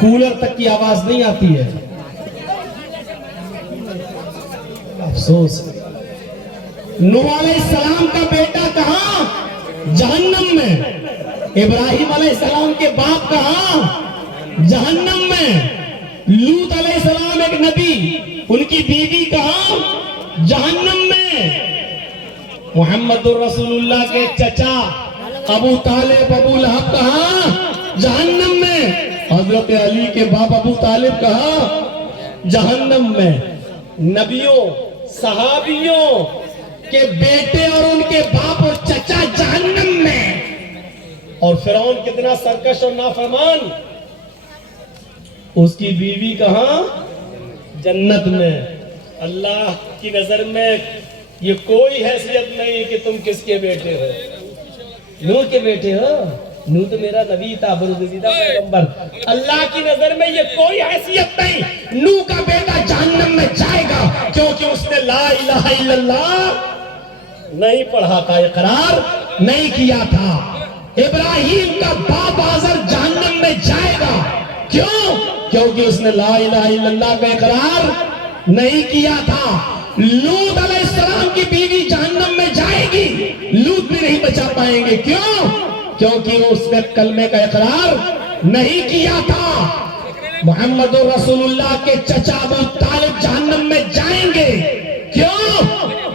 Cooler تک کی آواز نہیں آتی ہے. افسوس. نوح علیہ السلام کا بیٹا کہاں؟ جہنم میں. ابراہیم علیہ السلام کے باپ کہاں؟ جہنم میں. لوط علیہ السلام ایک نبی، ان کی بیوی کہاں؟ جہنم میں. محمد الرسول اللہ کے چچا ابو طالب ابو لہب کہاں؟ جہنم میں. حضرت علی کے باپ ابو طالب کہاں؟ جہنم میں. نبیوں صحابیوں کے بیٹے اور ان کے باپ اور چچا جہنم میں. اور فرعون کتنا سرکش اور نافرمان، اس کی بیوی کہاں؟ جنت میں. اللہ کی نظر میں یہ کوئی حیثیت نہیں کہ تم کس کے بیٹے ہو. نوح کے بیٹے ہو. نوح تو میرا نبی تھا، برگزیدہ پیغمبر. اللہ کی نظر میں یہ کوئی حیثیت نہیں. نوح کا بیٹا جہنم میں جائے گا کیونکہ اس نے لا الہ الا اللہ نہیں پڑھا تھا، اقرار نہیں کیا تھا. ابراہیم کا باپ آزر جہنم میں جائے گا. کیوں؟ کیونکہ اس نے لا الہ الا اللہ کا اقرار نہیں کیا تھا. لوط علیہ السلام کی بیوی جہنم میں جائے گی، لوط بھی نہیں بچا پائیں گے. کیوں؟ کیونکہ اس نے کلمے کا اقرار نہیں کیا تھا. محمد رسول اللہ کے چچا ابو طالب جہنم میں جائیں گے. کیوں؟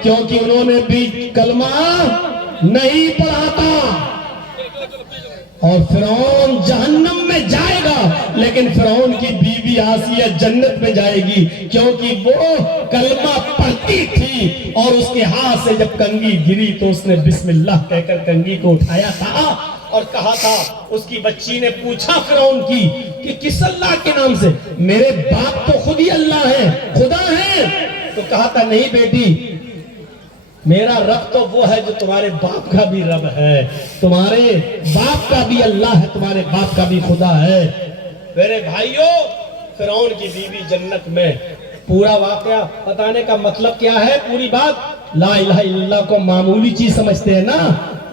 کیونکہ انہوں نے بھی کلمہ نہیں پڑھا تھا. اور فرعون جہنم میں جائے گا، لیکن فرعون کی بیوی آسیہ جنت میں جائے گی کیونکہ وہ کلمہ پڑھتی تھی. اور اس کے ہاتھ سے جب کنگھی گری تو اس نے بسم اللہ کہہ کر کنگھی کو اٹھایا تھا اور کہا تھا. اس کی بچی نے پوچھا فرعون کی کہ کس اللہ کے نام سے؟ میرے باپ تو خود ہی اللہ ہے، خدا ہے. تو کہا تھا نہیں بیٹی، میرا رب تو وہ ہے جو تمہارے باپ کا بھی رب ہے، تمہارے باپ کا بھی اللہ ہے، تمہارے باپ کا بھی خدا ہے. میرے بھائیوں، فرعون کی بیوی جنت میں. پورا واقعہ بتانے کا مطلب کیا ہے؟ پوری بات لا الہ الا اللہ کو معمولی چیز سمجھتے ہیں نا.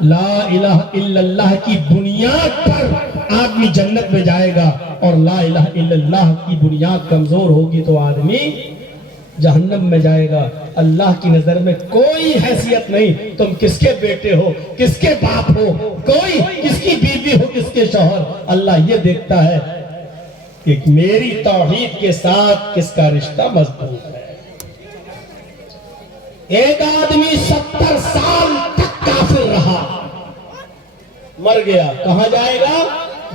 لا الہ الا اللہ کی بنیاد پر آدمی جنت میں جائے گا، اور لا الہ الا اللہ کی بنیاد کمزور ہوگی تو آدمی جہنم میں جائے گا. اللہ کی نظر میں کوئی حیثیت نہیں تم کس کے بیٹے ہو، کس کے باپ ہو، کوئی کس کی بیوی ہو، کس کے شوہر. اللہ یہ دیکھتا ہے کہ میری توحید کے ساتھ کس کا رشتہ مضبوط ہے. ایک آدمی 70 سال تک کافر رہا، مر گیا، کہاں جائے گا؟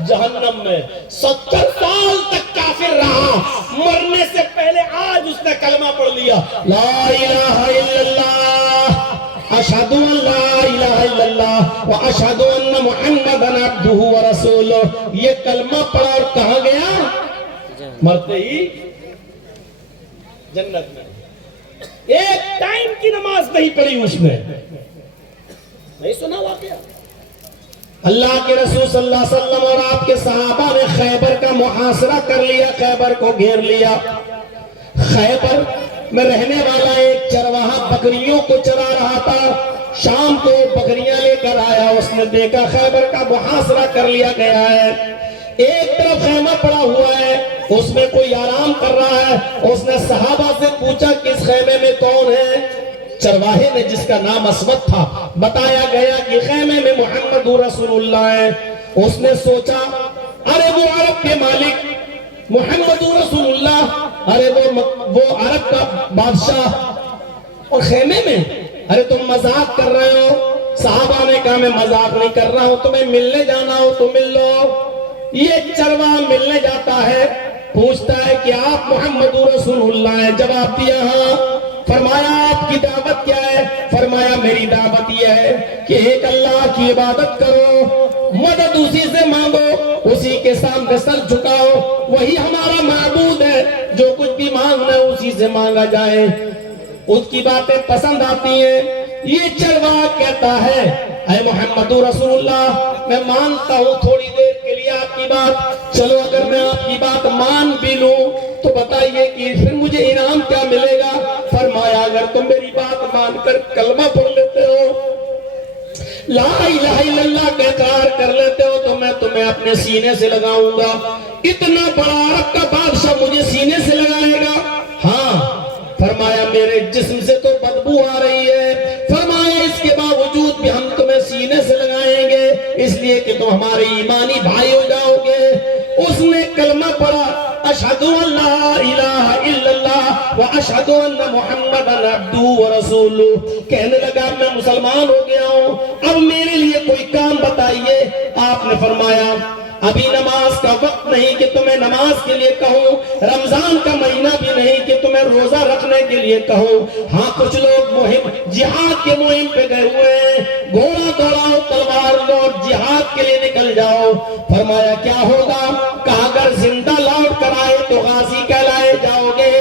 جہنم میں. 70 سال تک کافر رہا، مرنے سے پہلے آج اس نے کلمہ پڑھ لیا، لا الہ الا اللہ، اشہد ان لا الہ الا اللہ و اشہد ان محمد عبدہ و رسولہ. یہ کلمہ پڑھا اور کہاں گیا؟ مرتے ہی جنت میں. ایک ٹائم کی نماز نہیں پڑھی اس نے. نہیں سنا واقعہ؟ اللہ کے رسول صلی اللہ علیہ وسلم اور آپ کے صحابہ نے خیبر کا محاصرہ کر لیا، خیبر کو گھیر لیا. خیبر میں رہنے والا ایک چرواہا بکریوں کو چرا رہا تھا. شام کو بکریاں لے کر آیا، اس نے دیکھا خیبر کا محاصرہ کر لیا گیا ہے. ایک طرف خیمہ پڑا ہوا ہے، اس میں کوئی آرام کر رہا ہے. اس نے صحابہ سے پوچھا کس خیمے میں کون ہے؟ چرواہے نے جس کا نام اسود تھا بتایا گیا کہ خیمے میں محمد رسول اللہ ہے. اس نے سوچا ارے وہ عرب کے مالک محمد رسول اللہ، ارے وہ عرب کا بادشاہ، اور خیمے میں، ارے تم مذاق کر رہے ہو. صحابہ نے کہا میں مذاق نہیں کر رہا ہوں، تمہیں ملنے جانا ہو تو مل لو. یہ چرواہا ملنے جاتا ہے، پوچھتا ہے کہ آپ محمد رسول اللہ ہیں؟ جواب دیا ہاں. فرمایا آپ کی دعوت کیا ہے؟ فرمایا میری دعوت یہ ہے کہ ایک اللہ کی عبادت کرو، مدد اسی سے مانگو، اسی کے سامنے سر جھکاؤ، وہی ہمارا معبود ہے، جو کچھ بھی مانگنا ہے اسی سے مانگا جائے. اس کی باتیں پسند آتی ہیں. یہ چرواہا کہتا ہے اے محمد رسول اللہ، میں مانتا ہوں تھوڑی دیر کے لیے آپ کی بات، چلو اگر میں آپ کی بات مان بھی لوں تو بتائیے کہ پھر مجھے انعام کیا ملے گا؟ فرمایا اگر تم میری بات مان کر کلمہ پڑھ لیتے ہو، لا الہ الا اللہ کا اقرار کر لیتے ہو تو میں تمہیں اپنے سینے سے لگاؤں گا. اتنا بڑا عرب کا بادشاہ مجھے سینے سے لگائے گا؟ ہاں. فرمایا میرے جسم سے تو بدبو آ رہی ہے. فرمایا اس کے باوجود بھی ہم تمہیں سینے سے لگائیں گے اس لیے کہ تم ہمارے ایمانی بھائی ہو جاؤ گے. اس نے کلمہ پڑھا اشہد ان لا الہ الا اللہ واشہد ان محمدا عبدہ ورسولہ. کہنے لگا میں مسلمان ہو گیا ہوں, اب میرے لیے کوئی کام بتائیے. آپ نے فرمایا ابھی نماز کا وقت نہیں کہ تمہیں نماز کے لیے کہوں, رمضان کا مہینہ بھی نہیں کہ تمہیں روزہ رکھنے کے لیے کہوں. ہاں کچھ لوگ مہم جہاد کے مہم پہ گئے ہوئے ہیں, گھوڑا دوڑاؤ تلوار لو جہاد کے لیے نکل جاؤ. فرمایا کیا ہوگا؟ کہا اگر زندہ لوٹ کر آئے تو غازی کہلائے جاؤ گے,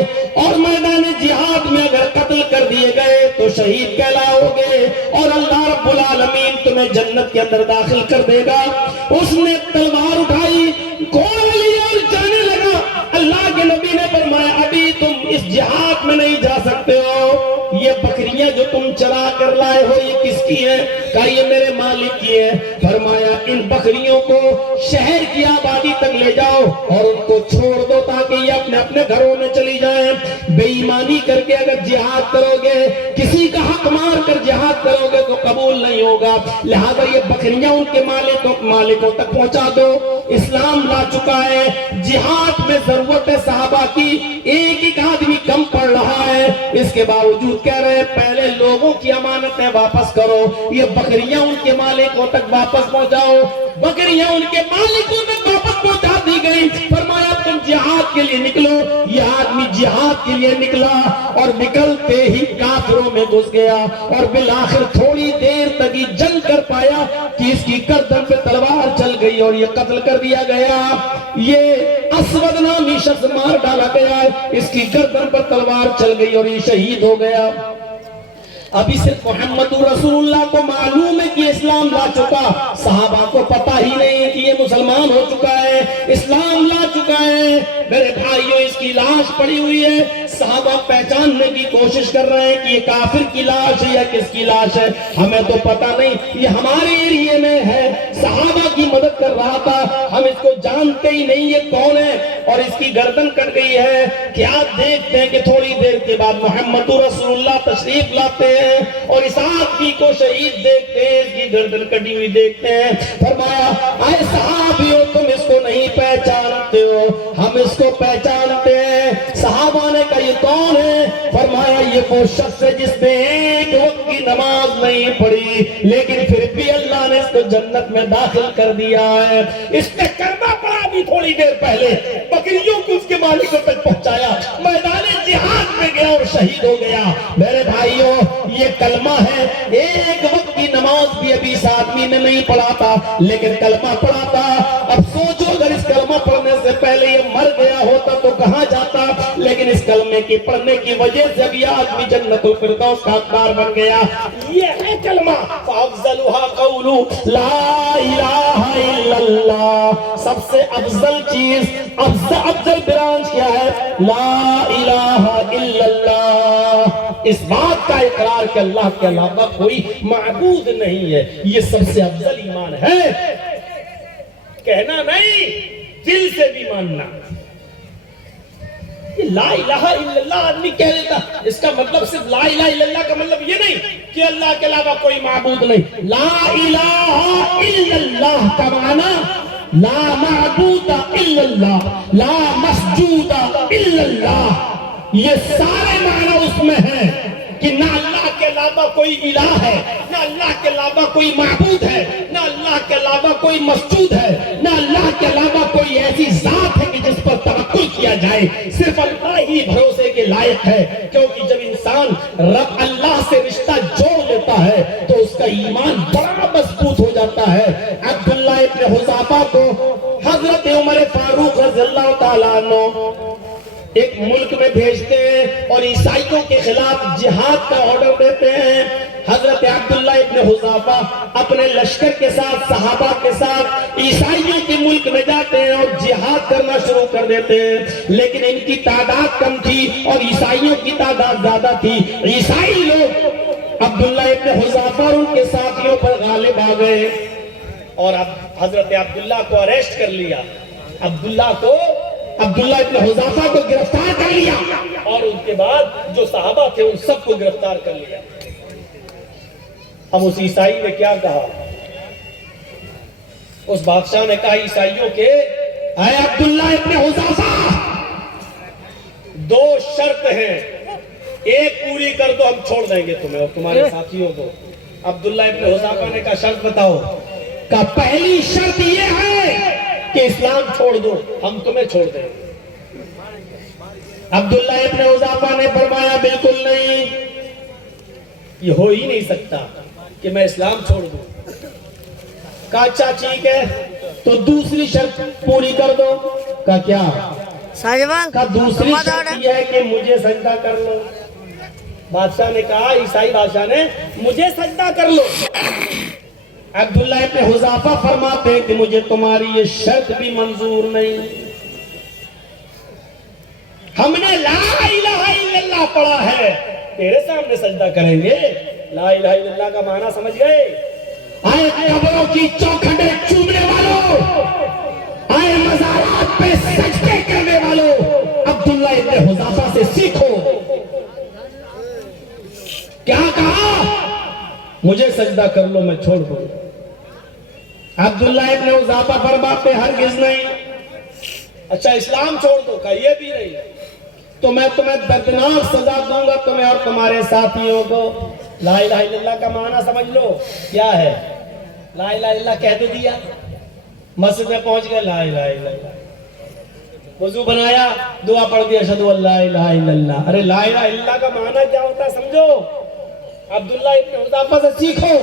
اور میدان جہاد میں اگر قتل کر دیے گئے تو شہید کہلاؤ گے, اور اللہ رب العالمین تمہیں جنت کے اندر داخل کر دے گا. اس نے تلوار اٹھائی, گھوڑا لیا اور جانے لگا. اللہ کے نبی نے فرمایا ابھی تم اس جہاد میں نہیں جا سکتے ہو. یہ بکریاں جو تم چرا کر لائے ہو یہ کس کی ہیں؟ کہا یہ میرے مالک کی ہیں. فرمایا ان بکریوں کو شہر کی آبادی تک لے جاؤ اور ان کو چھوڑ دو تاکہ یہ اپنے اپنے گھروں میں چلی جائیں. بے ایمانی کر کے اگر جہاد کرو گے, کسی کا حق مار کر جہاد کرو گے تو قبول نہیں ہوگا. لہذا یہ بکریاں ان کے مالکوں تک پہنچا دو. اسلام لا چکا ہے, جہاد میں ضرورت ہے صحابہ کی, ایک ایک آدمی کم پڑ رہا ہے. اس کے باوجود کہہ رہے ہیں پہلے لوگوں کی امانتیں واپس کرو, یہ بکریاں ان کے مالکوں تک واپس پہنچاؤ. بکریاں ان کے مالکوں تک واپس پہنچا دی گئی. فرمایا تم جہاد کے لیے نکلو. یہ آدمی جہاد کے لیے نکلا اور نکلتے ہی کافروں میں گھس گیا, اور بالآخر تھوڑی دیر تک ہی جنگ کر پایا کہ اس کی گردن پہ تلوار چل گئی اور یہ قتل کر دیا گیا. یہ اسود نامی شخص مار ڈالا گیا, اس کی گردن پر تلوار چل گئی اور یہ شہید ہو گیا. ابھی صرف محمد رسول اللہ کو معلوم ہے کہ اسلام لا چکا, صحابہ کو پتہ ہی نہیں کہ یہ مسلمان ہو چکا ہے, اسلام لا چکا ہے. میرے بھائیوں اس کی لاش پڑی ہوئی ہے, صحابہ پہچاننے کی کوشش کر رہے ہیں کہ یہ کافر کی لاش ہے یا کس کی لاش ہے, ہمیں تو پتہ نہیں. یہ ہمارے ایریے میں ہے, صحابہ کی مدد کر رہا تھا, ہم اس کو جانتے ہی نہیں یہ کون ہے, اور اس کی گردن کٹ گئی ہے. کیا دیکھتے ہیں کہ تھوڑی دیر کے بعد محمد رسول اللہ تشریف لاتے ہیں اور اس آدمی کو شہید دیکھتے ہیں, اس کی گردن کٹی ہوئی دیکھتے ہیں. فرمایا اے صحابیوں تم اس کو نہیں پہچانتے ہو, ہم اس کو پہچانتے ہیں. صحابہ نے کہا یہ کون ہے؟ فرمایا یہ وہ شخص ہے جس نے ایک وقت کی نماز نہیں پڑھی لیکن پھر بھی اللہ نے اس کو جنت میں داخل کر دیا ہے. اس نے کلمہ پڑھا بھی تھوڑی دیر پہلے, بکریوں کو اس کے مالکوں تک پہنچایا, میدان جہاد میں گیا اور شہید ہو گیا. میرے بھائیوں یہ کلمہ ہے, ایک وقت کی نماز بھی ابھی اس آدمی نے نہیں پڑھا تھا لیکن کلمہ پڑھا تھا. اب سوچو اگر اس کلمہ پڑھنے سے پہلے یہ مر گیا ہوتا تو کہاں جاتا, لیکن اس کلمے کی پڑھنے کی وجہ سے اب یہ آدمی جنت الفردوس کا حقدار بن گیا. یہ ہے کلمہ. فافضلها قول لا الہ الا اللہ, سب سے افضل چیز, افضل برانچ کیا ہے؟ لا الہ الا اللہ. اس بات کا اقرار کہ اللہ کے علاوہ کوئی معبود نہیں ہے, یہ سب سے افضل ایمان ہے. کہنا نہیں, دل سے بھی ماننا. لا الہ الا اللہ آدمی کہہ لیتا, اس کا مطلب صرف لا الہ الا اللہ کا مطلب یہ نہیں کہ اللہ کے علاوہ کوئی معبود نہیں. لا الہ الا اللہ کا معنی لا معبود الا اللہ, لا مسجود الا اللہ. یہ سارے معنی اس میں ہیں کہ نہ اللہ کے علاوہ کوئی الہ ہے, نہ اللہ کے علاوہ کوئی معبود ہے, نہ اللہ کے علاوہ کوئی مسجود ہے, نہ اللہ کے علاوہ کوئی ایسی ذات ہے کہ جس پر توکل کیا جائے. صرف اللہ ہی بھروسے کے لائق ہے, کیونکہ جب انسان رب اللہ سے رشتہ جوڑ لیتا ہے تو اس کا ایمان بڑا مضبوط ہو جاتا ہے. عبداللہ ابن حذافہ کو حضرت عمر فاروق رضی اللہ تعالیٰ عنہ ایک ملک میں بھیجتے ہیں اور عیسائیوں کے خلاف جہاد کا آرڈر دیتے ہیں. حضرت عبداللہ ابن حذافہ اپنے لشکر کے ساتھ, صحابہ کے ساتھ عیسائیوں کے ملک میں جاتے ہیں اور جہاد کرنا شروع کر دیتے ہیں. لیکن ان کی تعداد کم تھی اور عیسائیوں کی تعداد زیادہ تھی. عیسائی لوگ عبداللہ ابن حذافہ اور ان کے ساتھیوں پر غالب آ گئے اور اب حضرت عبداللہ کو اریسٹ کر لیا، عبداللہ ابن حذافہ کو گرفتار کر لیا، اور ان کے بعد جو صحابہ تھے ان سب کو گرفتار کر لیا۔ اب اس عیسائی نے کیا کہا؟ اس بادشاہ نے کہا عیسائیوں کے اے عبداللہ ابن حذافہ، دو شرط ہیں، ایک پوری کر دو ہم چھوڑ دیں گے تمہیں اور تمہارے ساتھیوں کو۔ عبداللہ ابن حذافہ نے کہا شرط بتاؤ؟ کہا پہلی شرط یہ ہے کہ اسلام چھوڑ دو ہم تمہیں چھوڑ دیں گے۔ عبداللہ ابن حذافہ نے فرمایا بالکل نہیں، یہ ہو ہی نہیں سکتا کہ میں اسلام چھوڑ دوں۔ کہا اچھا ٹھیک ہے تو دوسری شرط پوری کر دو۔ کہا کیا؟ کہا دوسری شرط یہ ہے کہ مجھے سجدہ کر لو۔ بادشاہ نے کہا، عیسائی بادشاہ نے، مجھے سجدہ کر لو۔ عبداللہ ابن حذافہ فرماتے ہیں کہ مجھے تمہاری یہ شرط بھی منظور نہیں، ہم نے لا الہ الا اللہ پڑھا ہے، تیرے سامنے سجدہ کریں گے؟ لا الہ الا اللہ کا معنی سمجھ گئے؟ آئے قبروں کی چوکھٹیں چومنے والوں، آئے مزارات پہ سجدے کرنے والوں، عبداللہ ابن حذافہ سے سیکھو۔ کیا کہا؟ مجھے سجدہ کر لو میں چھوڑ دوں۔ عبداللہ ابن حذافہ فرماتے ہرگز نہیں۔ اچھا اسلام چھوڑ دو؟ کہا یہ بھی نہیں، تو میں تمہیں دردناک سزا دوں گا، تمہیں اور تمہارے ساتھیوں کو۔ لا الہ الا اللہ کا معنی سمجھ لو کیا ہے؟ لا الہ الا اللہ کہہ تو دیا، مسجد میں پہنچ گئے لا الہ الا اللہ، وضو بنایا، دعا پڑھ دی اشہدو ان لا الہ الا اللہ۔ ارے لا الہ الا اللہ کا معنی کیا ہوتا ہے سمجھو؟ عبداللہ ابن حذافہ سے سیکھو۔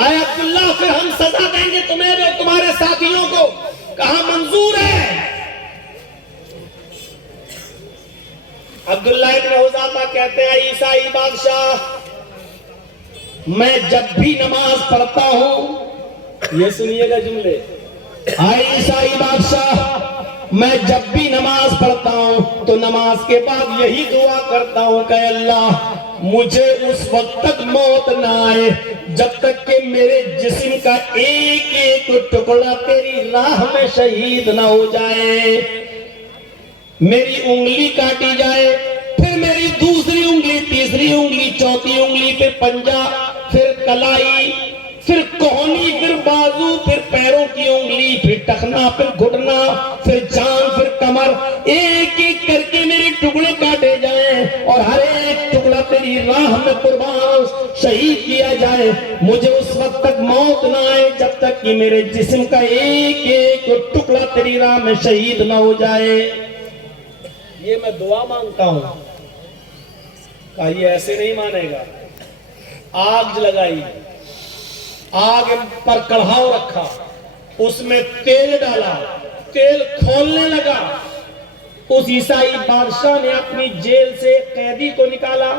آئے عبداللہ پھر ہم سزا دیں گے تمہیں اور تمہارے ساتھیوں کو، کہاں منظور ہے؟ عبداللہ ابن حذافہ کہتے ہیں عیسائی بادشاہ، میں جب بھی نماز پڑھتا ہوں، یہ سنیے گا جملے، آئے عیسائی بادشاہ، میں جب بھی نماز پڑھتا ہوں تو نماز کے بعد یہی دعا کرتا ہوں کہ اللہ مجھے اس وقت تک موت نہ آئے جب تک کہ میرے جسم کا ایک ایک ٹکڑا تیری راہ میں شہید نہ ہو جائے، میری انگلی کاٹی جائے، پھر میری دوسری انگلی، تیسری انگلی، چوتھی انگلی، پھر پنجہ، پھر کلائی، پھر کوہنی، پھر بازو، پھر پیروں کی انگلی، پھر ٹخنا، پھر گھٹنا، پھر جان، پھر کمر، ایک ایک کر کے میرے ٹکڑے کاٹے جائیں اور ہر ایک ٹکڑا تیری راہ میں قربان شہید کیا جائے، مجھے اس وقت تک موت نہ آئے جب تک کہ میرے جسم کا ایک ایک ٹکڑا تیری راہ میں شہید نہ ہو جائے۔ یہ میں دعا مانگتا ہوں۔ کہا یہ ایسے نہیں مانے گا۔ آگ لگائی، آگ پر کڑھاؤ رکھا، اس میں تیل ڈالا، تیل کھولنے لگا۔ اس عیسائی بادشاہ نے اپنی جیل سے قیدی کو نکالا،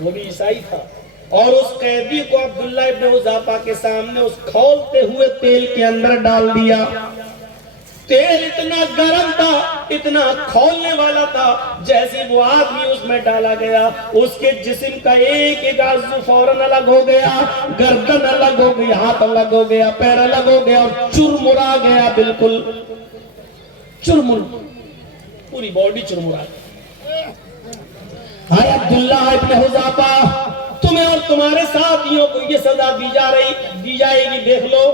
وہ بھی عیسائی تھا، اور اس قیدی کو عبداللہ ابن حذافہ کے سامنے اس کھولتے ہوئے تیل کے اندر ڈال دیا۔ تیل اتنا گرم تھا، اتنا کھولنے والا تھا، جیسے وہ آدمی اس میں ڈالا گیا اس کے جسم کا ایک ایک عضو فوراً الگ ہو گیا، گردن الگ ہو گئی، ہاتھ الگ ہو گیا، پیر الگ ہو گیا اور چرمرا گیا، بالکل چرمر، پوری باڈی چرمرا گئی۔ ہائے عبداللہ ابن حذافہ، تمہیں اور تمہارے ساتھیوں کو یہ سزا دی جائے گی، دیکھ لو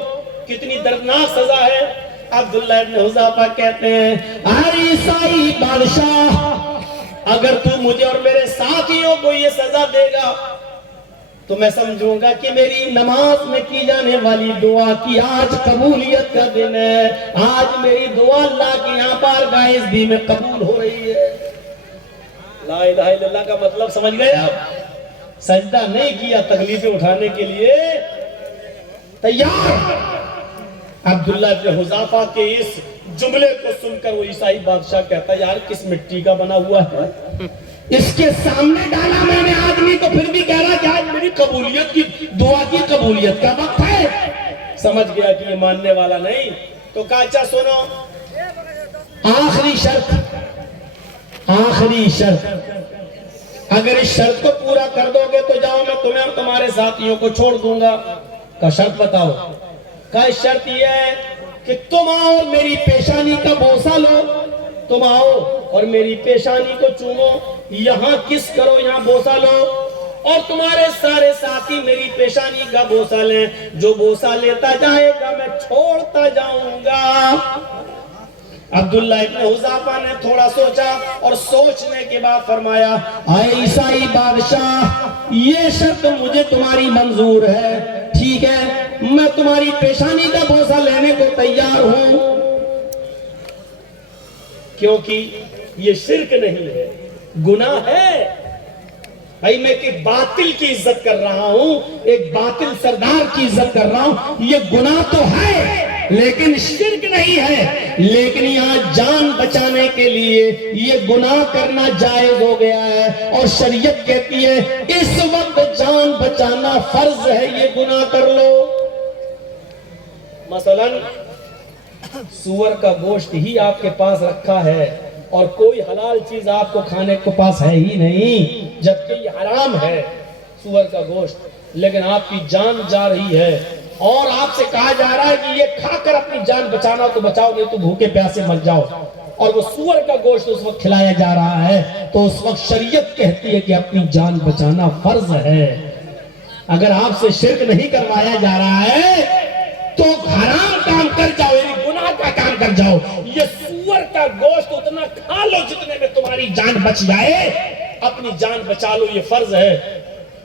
کتنی دردناک سزا ہے۔ عبداللہ ابن حذافہ کہتے ہیں ہر عیسائی بادشاہ اگر تو مجھے اور میرے ساتھیوں کو یہ سزا دے گا تو میں سمجھوں گا کہ میری نماز میں کی جانے والی دعا کی آج قبولیت کا دن ہے، آج میری دعا اللہ کی یہاں بارگاہ عزت میں قبول ہو رہی ہے۔ لا الہ الا اللہ کا مطلب سمجھ گئے آپ؟ سجدہ نہیں کیا، تکلیفیں اٹھانے کے لیے تیار۔ عبداللہ ابن حذافہ کے اس جملے کو سن کر وہ عیسائی بادشاہ کہتا ہے یار کس مٹی کا بنا ہوا ہے، اس کے سامنے ڈالا میں نے آدمی کو، پھر بھی کہہ رہا کہ آج میری قبولیت کی دعا کی قبولیت کا وقت ہے۔ سمجھ گیا کہ یہ ماننے والا نہیں، تو کہا اچھا سنو، آخری شرط، اگر اس شرط کو پورا کر دو گے تو جاؤ میں تمہیں اور تمہارے ساتھیوں کو چھوڑ دوں گا۔ کا شرط بتاؤ. کا شرط یہ ہے کہ تم آؤ میری پیشانی کا بوسہ لو, تم آؤ اور میری پیشانی کو چومو, یہاں کس کرو, یہاں بوسہ لو, اور تمہارے سارے ساتھی میری پیشانی کا بوسہ لیں. جو بوسہ لیتا جائے گا میں چھوڑتا جاؤں گا. عبداللہ ابن حذافہ نے تھوڑا سوچا اور سوچنے کے بعد فرمایا, اے عیسائی بادشاہ, یہ شرط مجھے تمہاری منظور ہے, ٹھیک ہے, میں تمہاری پیشانی کا بوسہ لینے کو تیار ہوں, کیونکہ یہ شرک نہیں ہے, گناہ ہے. بھائی میں ایک باطل کی عزت کر رہا ہوں, ایک باطل سردار کی عزت کر رہا ہوں, یہ گناہ تو ہے لیکن شرک نہیں ہے. لیکن یہاں جان بچانے کے لیے یہ گناہ کرنا جائز ہو گیا ہے, اور شریعت کہتی ہے اس وقت جان بچانا فرض ہے, یہ گناہ کر لو. مثلا سور کا گوشت ہی آپ کے پاس رکھا ہے اور کوئی حلال چیز آپ کو کھانے کو پاس ہے ہی نہیں, جبکہ یہ حرام ہے سور کا گوشت, لیکن آپ کی جان جا رہی ہے اور آپ سے کہا جا رہا ہے کہ یہ کھا کر اپنی جان بچانا تو بچاؤ, نہیں تو بھوکے پیاسے مر جاؤ, اور وہ سور کا گوشت اس وقت کھلایا جا رہا ہے, تو اس وقت شریعت کہتی ہے کہ اپنی جان بچانا فرض ہے. اگر آپ سے شرک نہیں کروایا جا رہا ہے تو حرام کام کر جاؤ, یعنی گناہ کا کام کر جاؤ, یہ سور کا گوشت اتنا کھا لو جتنے میں تمہاری جان بچ جائے, اپنی جان بچا لو, یہ فرض ہے,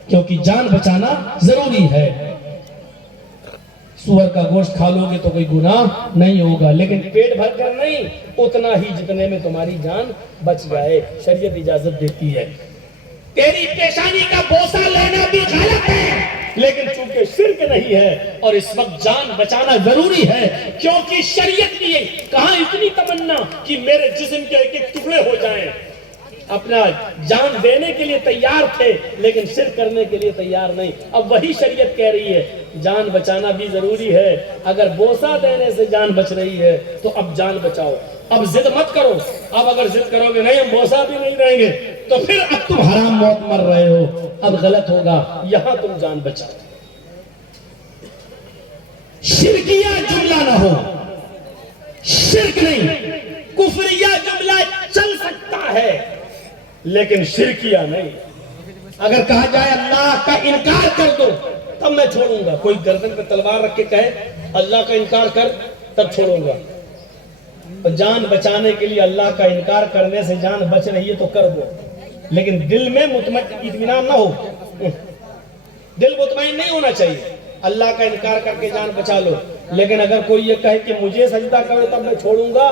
کیونکہ جان بچانا ضروری ہے. سور کا گوشت کھا لو گے تو کوئی گناہ نہیں ہوگا, لیکن پیٹ بھر کر نہیں, اتنا ہی جتنے میں تمہاری جان بچ جائے, شریعت اجازت دیتی ہے. تیری پیشانی کا بوسہ لینا بھی غلط ہے, لیکن چونکہ شرک نہیں ہے اور اس وقت جان بچانا ضروری ہے, کیونکہ شریعت کی کہاں اتنی تمنا کہ میرے جسم کے ایک ایک ٹکڑے ہو جائیں. اپنا جان دینے کے لیے تیار تھے لیکن شرک کرنے کے لیے تیار نہیں. اب وہی شریعت کہہ رہی ہے جان بچانا بھی ضروری ہے. اگر بوسہ دینے سے جان بچ رہی ہے تو اب جان بچاؤ, اب ضد مت کرو. اب اگر ضد کرو گے نہیں ہم بوسہ بھی نہیں دیں گے تو پھر اب تم حرام موت مر رہے ہو, اب غلط ہوگا. یہاں تم جان بچاؤ. شرکیہ جملہ نہ ہو, شرک نہیں, کفریہ جملہ چل سکتا ہے لیکن شرکیہ نہیں. اگر کہا جائے اللہ کا انکار کر دو تب میں چھوڑوں گا, کوئی گردن پہ تلوار رکھ کے کہے اللہ کا انکار کر تب چھوڑوں گا. جان بچانے کے لیے اللہ کا انکار کرنے سے جان بچ رہی ہے تو کر دو, لیکن دل میں اطمینان نہ ہو, دل مطمئن نہیں ہونا چاہیے. اللہ کا انکار کر کے جان بچا لو, لیکن اگر کوئی یہ کہے کہ مجھے سجدہ کرو تب میں چھوڑوں گا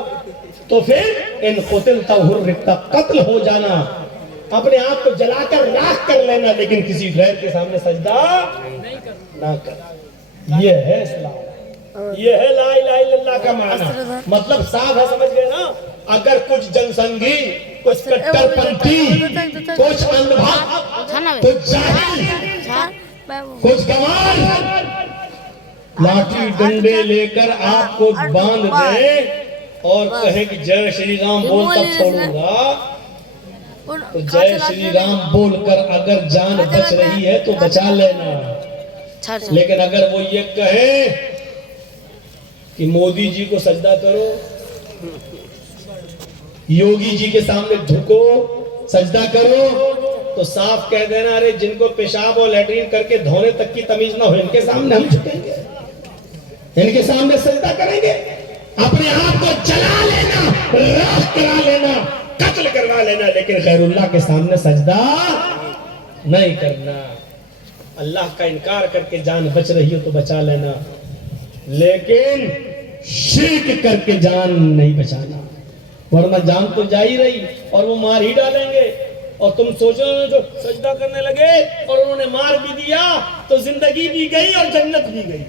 تو پھر ان قتلت حرقت, قتل ہو جانا, اپنے آپ کو جلا کر راکھ کر لینا, لیکن کسی غیر کے سامنے سجدہ نہ کر. یہ ہے اسلام, یہ ہے لا الہ الا اللہ کا معنی. مطلب صاف ہے, سمجھ گئے نا. اگر کچھ جنسنگی, کچھ کٹر پنتھی, کچھ اندھ بھاگ, کچھ جاہل, کچھ گوار لاٹھی ڈنڈے لے کر آپ کو باندھ دیں اور کہے کہ جے شری رام بول تب چھوڑوں گا, تو جے شری رام بول کر اگر جان بچ رہی ہے تو بچا لینا. لیکن اگر وہ یہ کہے کہ مودی جی کو سجدہ کرو, یوگی جی کے سامنے جھکو, سجدہ کرو, تو صاف کہہ دینا ارے جن کو پیشاب اور لیٹرین کر کے دھونے تک کی تمیز نہ ہو, ان کے سامنے ہم جھکیں گے, ان کے سامنے سجدہ کریں گے. اپنے آپ کو جلا لینا, راکھ کرا لینا, قتل کروا لینا, لیکن غیر اللہ کے سامنے سجدہ نہیں کرنا. اللہ کا انکار کر کے جان بچ رہی ہو تو بچا لینا, لیکن شرک کر کے جان نہیں بچانا, ورنہ جان تو جا ہی رہی اور وہ مار ہی ڈالیں گے. اور تم سوچو جو سجدہ کرنے لگے اور انہوں نے مار بھی دیا تو زندگی بھی گئی اور جنت بھی گئی,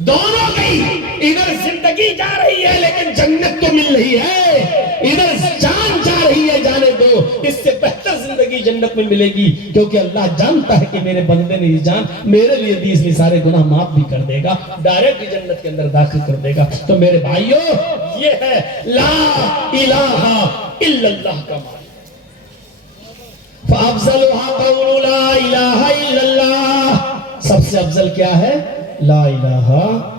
دونوں گئی. ادھر زندگی جا رہی ہے لیکن جنت تو مل رہی ہے, ادھر جان جا رہی ہے, جانے دو, اس سے بہتر زندگی جنت میں ملے گی, کیونکہ اللہ جانتا ہے کہ میرے بندے نے یہ جان میرے لیے دی, اس لیے سارے گناہ معاف بھی کر دے گا, ڈائریکٹ جنت کے اندر داخل کر دے گا. تو میرے بھائیو یہ ہے لا الہ الا اللہ کا معنی. فَأَفْضَلُهَا قَوْلُ لَا إِلَهَ إِلَّا اللَّهِ, سب سے افضل کیا ہے؟ لا الہ الا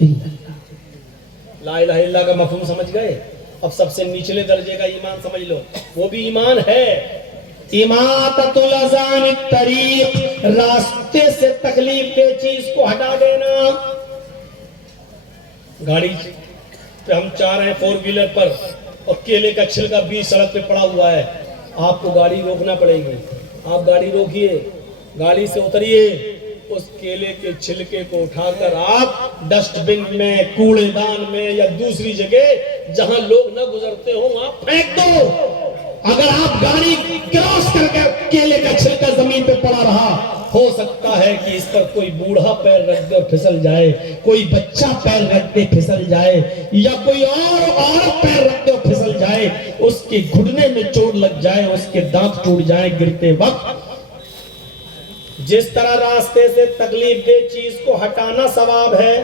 اللہ۔ لا الہ الا اللہ کا مفہوم سمجھ گئے؟ اب سب سے نچلے درجے کا ایمان سمجھ لو، وہ بھی ایمان ہے اماطۃ الاذان الطریق، راستے سے تکلیف دہ چیز کو ہٹا دینا۔ گاڑی پہ ہم چاہ رہے ہیں 4 ویلر پر، اور کیلے کا چھلکا بیچ سڑک پہ پڑا ہوا ہے، آپ کو گاڑی روکنا پڑے گی۔ آپ گاڑی روکیے، گاڑی سے اتریے، اس کیلے کے چھلکے کو اٹھا کر آپ ڈسٹ بن میں، کوڑے دان میں، یا دوسری جگہ جہاں لوگ نہ گزرتے ہوں وہاں پھینک دو۔ اگر آپ گاڑی کراس کر کے کیلے کا چھلکا زمین پہ پڑا رہا، ہو سکتا ہے کہ اس پر کوئی بوڑھا پیر رکھ دے اور پھسل جائے، کوئی بچہ پیر رکھ دے پھسل جائے، یا کوئی اور عورت پیر رکھ دے اور پھسل جائے، اس کے گھٹنے میں چوٹ لگ جائے، اس کے دانت ٹوٹ جائیں گرتے وقت۔ جس طرح راستے سے تکلیف دہ چیز کو ہٹانا ثواب ہے،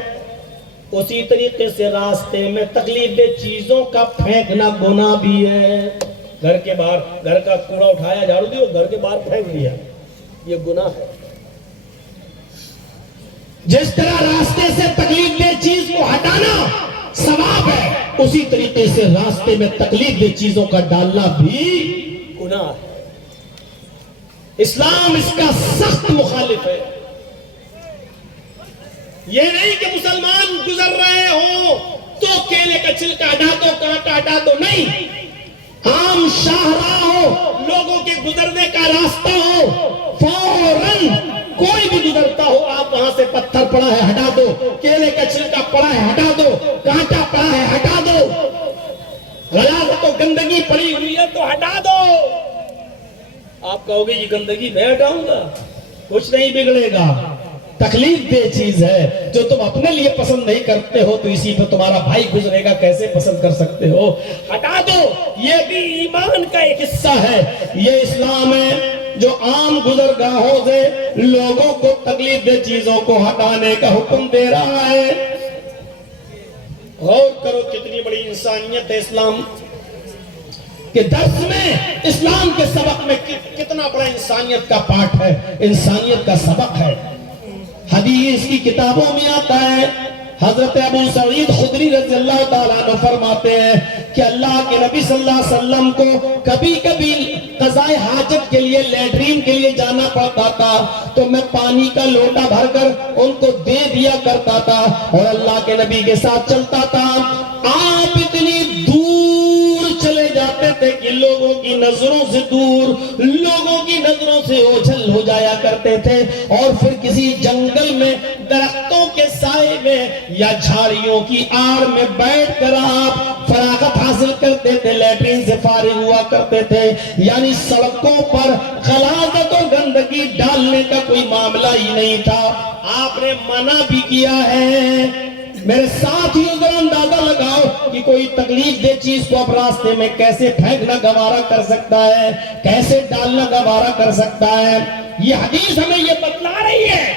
اسی طریقے سے راستے میں تکلیف دہ چیزوں کا پھینکنا گناہ بھی ہے۔ گھر کے باہر گھر کا کوڑا اٹھایا، جھاڑو دی، گھر کے باہر پھینک دیا، یہ گناہ ہے۔ جس طرح راستے سے تکلیف دہ چیز کو ہٹانا ثواب ہے، اسی طریقے سے راستے میں تکلیف دہ چیزوں کا ڈالنا بھی گناہ ہے۔ اسلام اس کا سخت مخالف ہے۔ یہ نہیں کہ مسلمان گزر رہے ہوں تو کیلے کا چھلکا ہٹا دو، کانٹا ہٹا دو، نہیں۔ عام شاہراہ ہو، لوگوں کے گزرنے کا راستہ ہو، فوراً کوئی بھی گزرتا ہو، آپ وہاں سے پتھر پڑا ہے ہٹا دو، کیلے کا چھلکا پڑا ہے ہٹا دو، کانٹا پڑا ہے ہٹا دو، غلاظت و گندگی پڑی ہوئی ہے تو ہٹا دو۔ آپ کہو گے یہ گندگی میں ہٹاؤں گا، کچھ نہیں بگڑے گا۔ تکلیف دہ چیز ہے جو تم اپنے لیے پسند نہیں کرتے ہو تو اسی پہ تمہارا بھائی گزرے گا، کیسے پسند کر سکتے ہو؟ ہٹا دو۔ یہ بھی ایمان کا ایک حصہ ہے۔ یہ اسلام ہے جو عام گزرگاہوں سے لوگوں کو تکلیف دہ چیزوں کو ہٹانے کا حکم دے رہا ہے۔ غور کرو کتنی بڑی انسانیت ہے اسلام کہ درس میں، اسلام کے سبق میں کتنا بڑا انسانیت کا پارٹ ہے، انسانیت کا سبق ہے۔ حدیث کی کتابوں میں آتا ہے، حضرت ابو سعید خدری رضی اللہ تعالیٰ عنہ فرماتے ہیں کہ اللہ کے نبی صلی اللہ علیہ وسلم کو کبھی کبھی قضائے حاجت کے لیے، لیٹرین کے لیے جانا پڑتا تھا تو میں پانی کا لوٹا بھر کر ان کو دے دیا کرتا تھا اور اللہ کے نبی کے ساتھ چلتا تھا۔ آپ اتنی دور چلے جاتے تھے کہ لوگوں کی نظروں سے دور، لوگوں کی نظروں سے اوجھل ہو جایا کرتے تھے، اور پھر کسی جنگل میں درختوں کے سائے میں یا جھاڑیوں کی آڑ میں بیٹھ کر آپ فراغت حاصل کرتے تھے، لیٹرین سے فارغ ہوا کرتے تھے۔ یعنی سڑکوں پر غلاظت و گندگی ڈالنے کا کوئی معاملہ ہی نہیں تھا۔ آپ نے منع بھی کیا ہے۔ میرے ساتھ ہی ذرا اندازہ لگاؤ کہ کوئی تکلیف دہ چیز کو اب راستے میں کیسے پھینکنا گوارا کر سکتا ہے، کیسے ڈالنا گوارا کر سکتا ہے۔ یہ حدیث ہمیں یہ بتلا رہی ہے۔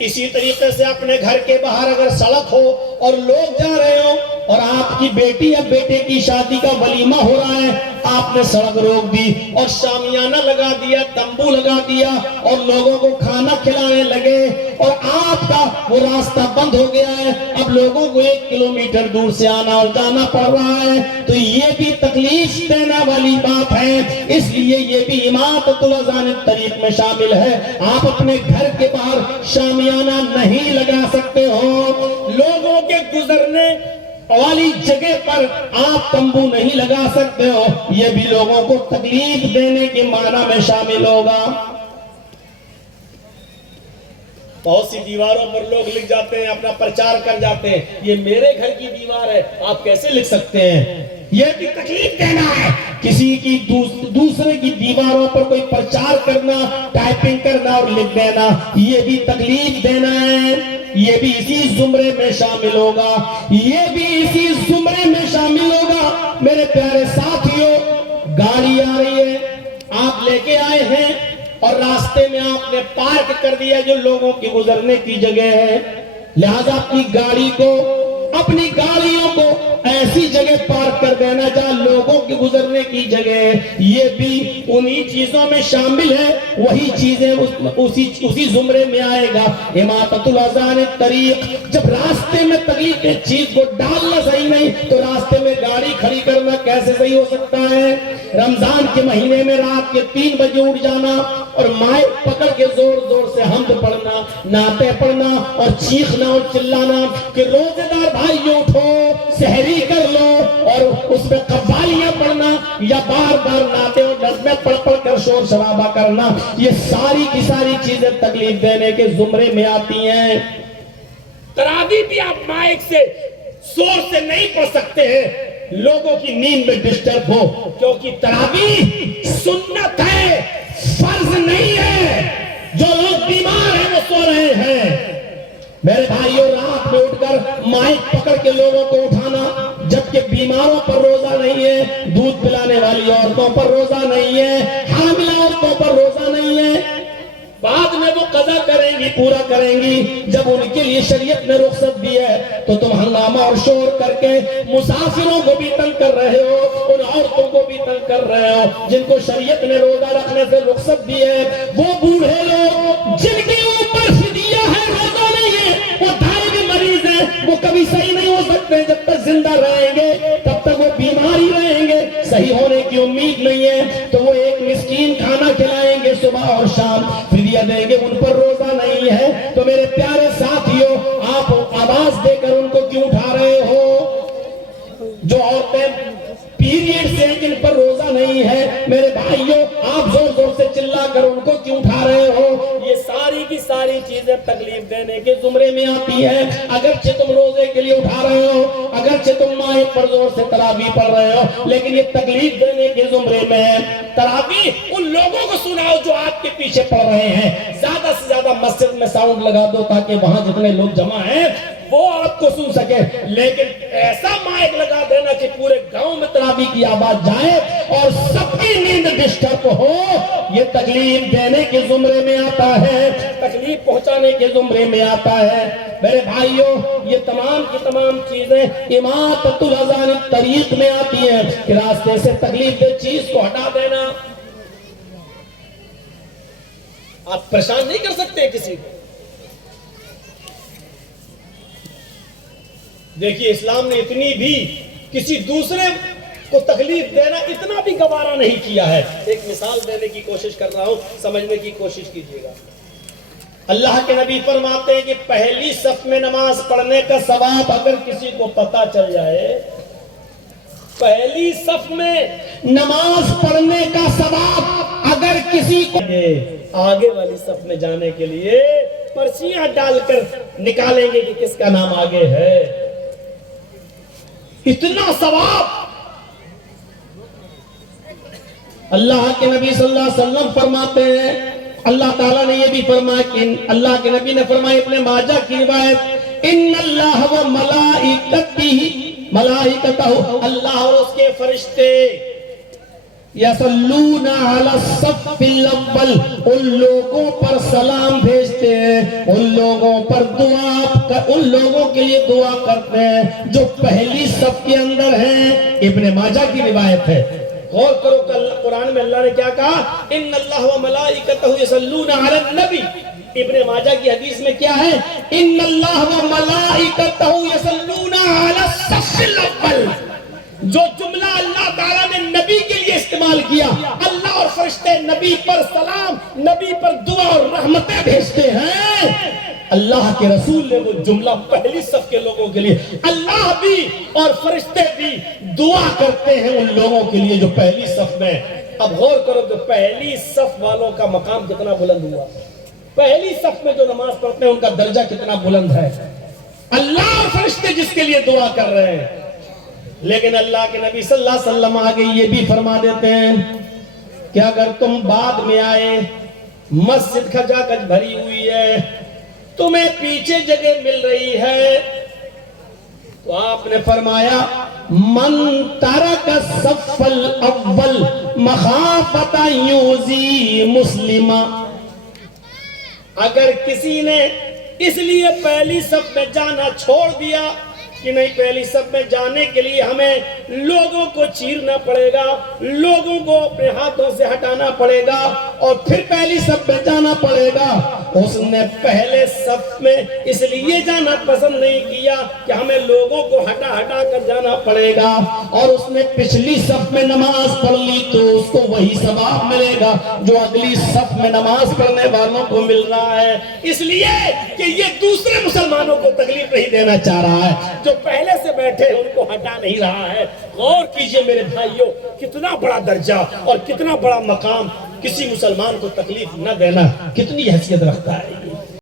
اسی طریقے سے اپنے گھر کے باہر اگر سڑک ہو اور لوگ جا رہے ہو اور آپ کی بیٹی یا بیٹے کی شادی کا ولیمہ ہو رہا ہے، آپ نے سڑک روک دی اور شامیانہ لگا دیا، تمبو لگا دیا اور لوگوں کو کھانا کھلانے لگے اور آپ کا وہ راستہ بند ہو گیا ہے، اب لوگوں کو 1 کلومیٹر دور سے آنا اور جانا پڑ رہا ہے، تو یہ بھی تکلیف دینے والی بات ہے۔ اس لیے یہ بھی اماطۃ الاذان الطریق میں شامل ہے۔ آپ اپنے گھر کے باہر شامیانہ نہیں لگا سکتے ہو، لوگوں کے گزرنے والی جگہ پر آپ تمبو نہیں لگا سکتے ہو، یہ بھی لوگوں کو تکلیف دینے کے معنی میں شامل ہوگا۔ بہت سی دیواروں پر لوگ لکھ جاتے ہیں، اپنا پرچار کر جاتے ہیں، یہ میرے گھر کی دیوار ہے، آپ کیسے لکھ سکتے ہیں؟ یہ بھی تکلیف دینا ہے۔ کسی کی دوسرے کی دیواروں پر کوئی پرچار کرنا، ٹائپنگ کرنا اور لکھ دینا، یہ بھی تکلیف دینا ہے۔ یہ بھی اسی زمرے میں شامل ہوگا، یہ بھی اسی زمرے میں شامل ہوگا۔ میرے پیارے ساتھیوں، گاڑی آ رہی ہے، آپ لے کے آئے ہیں اور راستے میں آپ نے پارک کر دیا جو لوگوں کی گزرنے کی جگہ ہے، لہذا اپنی گاڑیوں کو ایسی جگہ پارک کر دینا جہاں لوگوں کی گزرنے کرنے کی جگہ یہ بھی انہی چیزوں میں شامل ہے، وہی چیزیں اسی زمرے میں آئے گا۔ اماطۃ الاذى عن الطریق، جب راستے میں تکلیف ایک چیز کو ڈالنا صحیح نہیں تو راستے میں گاڑی کھڑی کرنا کیسے صحیح ہو سکتا ہے؟ رمضان کے مہینے میں رات کے 3 بجے اٹھ جانا اور مائک پکڑ کے زور زور سے حمد پڑھنا، نعتیں پڑھنا اور چیخنا اور چلانا کہ روزے دار بھائیوں اٹھو، سحری کر لو، اور اس میں قوالیاں پڑھنا یا بار بار نعتیں اور نظمیں پڑھ پڑھ کر شور شرابہ کرنا، یہ ساری کی ساری چیزیں تکلیف دینے کے زمرے میں آتی ہیں۔ تراویح بھی آپ مائک سے زور سے نہیں پڑھ سکتے ہیں، لوگوں کی نیند میں ڈسٹرب ہو، کیونکہ تراویح سنت ہے، فرض نہیں ہے۔ جو لوگ بیمار ہیں وہ سو رہے ہیں۔ میرے بھائیوں، رات میں اٹھ کر مائک پکڑ کے لوگوں کو اٹھانا، جبکہ بیماروں پر روزہ نہیں ہے، دودھ پلانے والی عورتوں پر روزہ نہیں ہے، حاملہ عورتوں پر روزہ نہیں ہے، بعد میں وہ قضا کریں گی، پورا کریں گی۔ جب ان کے لیے شریعت نے رخصت دی ہے تو تم ہنگامہ اور شور کر کے مسافروں کو بھی تنگ کر رہے ہو، ان عورتوں کو بھی تنگ کر رہے ہو جن کو شریعت نے روزہ رکھنے سے رخصت دی ہے۔ وہ بوڑھے لوگ جن کے اوپر فدیہ ہے، روزہ نہیں ہے، وہ دائمی مریض ہیں، وہ کبھی صحیح نہیں ہو سکتے، جب تک زندہ رہیں گے تب تک وہ بیمار ہی رہیں گے، صحیح ہونے کی امید نہیں ہے، تو وہ ایک مسکین کھانا کھلائیں گے صبح اور شام، فدیہ دیں گے، ان پر روزہ نہیں ہے۔ تو میرے پیارے ساتھیوں، آپ آواز دے کر ان کو کیوں اٹھا رہے ہو؟ جو عورتیں پیریڈ سے جن پر روزہ نہیں ہے، میرے بھائیوں آپ زور زور سے چلا کر ان کو کیوں اٹھا رہے ہو؟ یہ ساری کی ساری چیزیں تکلیف دینے کے زمرے میں آتی ہیں۔ اگرچہ تم روزے کے لیے اٹھا رہے ہو، اگرچہ تم مائک پر زور سے تراویح پڑھ رہے ہو، لیکن یہ تکلیف دینے کے زمرے میں ہے۔ تراویح ان لوگوں کو سناؤ جو آپ کے پیچھے پڑھ رہے ہیں، زیادہ سے زیادہ مسجد میں ساؤنڈ لگا دو تاکہ وہاں جتنے لوگ جمع ہیں وہ آپ کو سن سکے، لیکن ایسا مائک لگا دینا کہ پورے گاؤں میں تراویح کی آواز جائے اور سب کی نیند ڈسٹرب ہو، یہ تکلیف دینے کے زمرے میں آتا ہے، تکلیف پہنچانے کے زمرے میں آتا ہے۔ میرے بھائیوں، یہ تمام کی تمام چیزیں اماطۃ الاذى عن الطریق میں آتی ہیں کہ راستے سے تکلیف دہ چیز کو ہٹا دینا۔ آپ پریشان نہیں کر سکتے کسی کو۔ دیکھیے، اسلام نے اتنی بھی کسی دوسرے کو تکلیف دینا اتنا بھی گوارا نہیں کیا ہے۔ ایک مثال دینے کی کوشش کر رہا ہوں، سمجھنے کی کوشش کیجیے گا۔ اللہ کے نبی فرماتے ہیں کہ پہلی صف میں نماز پڑھنے کا ثواب اگر کسی کو پتہ چل جائے، پہلی صف میں نماز پڑھنے کا ثواب اگر کسی کو آگے والی صف میں جانے کے لیے پرچیاں ڈال کر نکالیں گے کہ کس کا نام آگے ہے، اتنا ثواب۔ اللہ کے نبی صلی اللہ علیہ وسلم فرماتے ہیں، اللہ تعالیٰ نے یہ بھی فرمایا کہ اللہ کے نبی نے فرمایا ابن ماجہ کی روایت، ان اللہ و ملائکتہ، اللہ اور اس کے فرشتے یصلون علی الصف الاول، ان لوگوں پر سلام بھیجتے ہیں، ان لوگوں پر ان لوگوں کے لیے دعا کرتے ہیں جو پہلی صف کے اندر ہیں۔ ابن ماجہ کی روایت ہے۔ غور کرو کہ قرآن میں اللہ نے کیا کہا، ان اللہ و ملائکتہ یصلون علی النبی۔ ابن ماجہ کی حدیث میں کیا ہے، ان اللہ و ملائکتہ یصلون علی الصف الاول۔ جو جملہ اللہ تعالیٰ نے نبی کے لیے استعمال کیا، اللہ اور فرشتے نبی پر سلام، نبی پر دعا اور رحمتیں بھیجتے ہیں، اللہ کے رسول نے وہ جملہ پہلی صف کے لوگوں کے لیے، اللہ بھی اور فرشتے بھی دعا کرتے ہیں ان لوگوں کے لیے جو پہلی صف میں۔ اب غور کرو کہ پہلی صف والوں کا مقام کتنا بلند ہوا، پہلی صف میں جو نماز پڑھتے ہیں ان کا درجہ کتنا بلند ہے، اللہ اور فرشتے جس کے لیے دعا کر رہے ہیں۔ لیکن اللہ کے نبی صلی اللہ علیہ وسلم آگے یہ بھی فرما دیتے ہیں کہ اگر تم بعد میں آئے، مسجد کھجا کھج بھری ہوئی ہے، تمہیں پیچھے جگہ مل رہی ہے، تو آپ نے فرمایا من ترک الصف الاول مخافۃ یؤذی مسلما، اگر کسی نے اس لیے پہلی صف میں جانا چھوڑ دیا کہ نہیں پہلی صف میں جانے کے لیے ہمیں لوگوں کو چیرنا پڑے گا، لوگوں کو اپنے ہاتھوں سے ہٹانا پڑے گا اور پھر پہلی صف میں جانا پڑے گا۔ اس نے پہلے صف میں اس لیے جانا پسند نہیں کیا کہ ہمیں لوگوں کو ہٹا ہٹا کر جانا پڑے گا، اور اس نے پچھلی صف میں نماز پڑھ لی تو اس کو وہی ثواب ملے گا جو اگلی صف میں نماز پڑھنے والوں کو مل رہا ہے، اس لیے کہ یہ دوسرے مسلمانوں کو تکلیف نہیں دینا چاہ رہا ہے، جو پہلے سے بیٹھے ان کو ہٹا نہیں رہا ہے۔ غور کیجئے میرے بھائیوں، کتنا بڑا درجہ اور کتنا بڑا مقام، کسی مسلمان کو تکلیف نہ دینا کتنی حیثیت رکھتا ہے۔